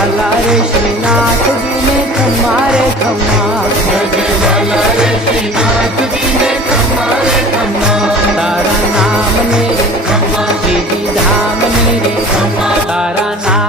वाला रे श्रीनाथ जी ने तुम्हारे खम्मा भजे वाला रे श्रीनाथ जी ने तुम्हारे खम्मा तारा नाम ने रे खम्मा श्री धाम ने रे खम्मा तारा नाम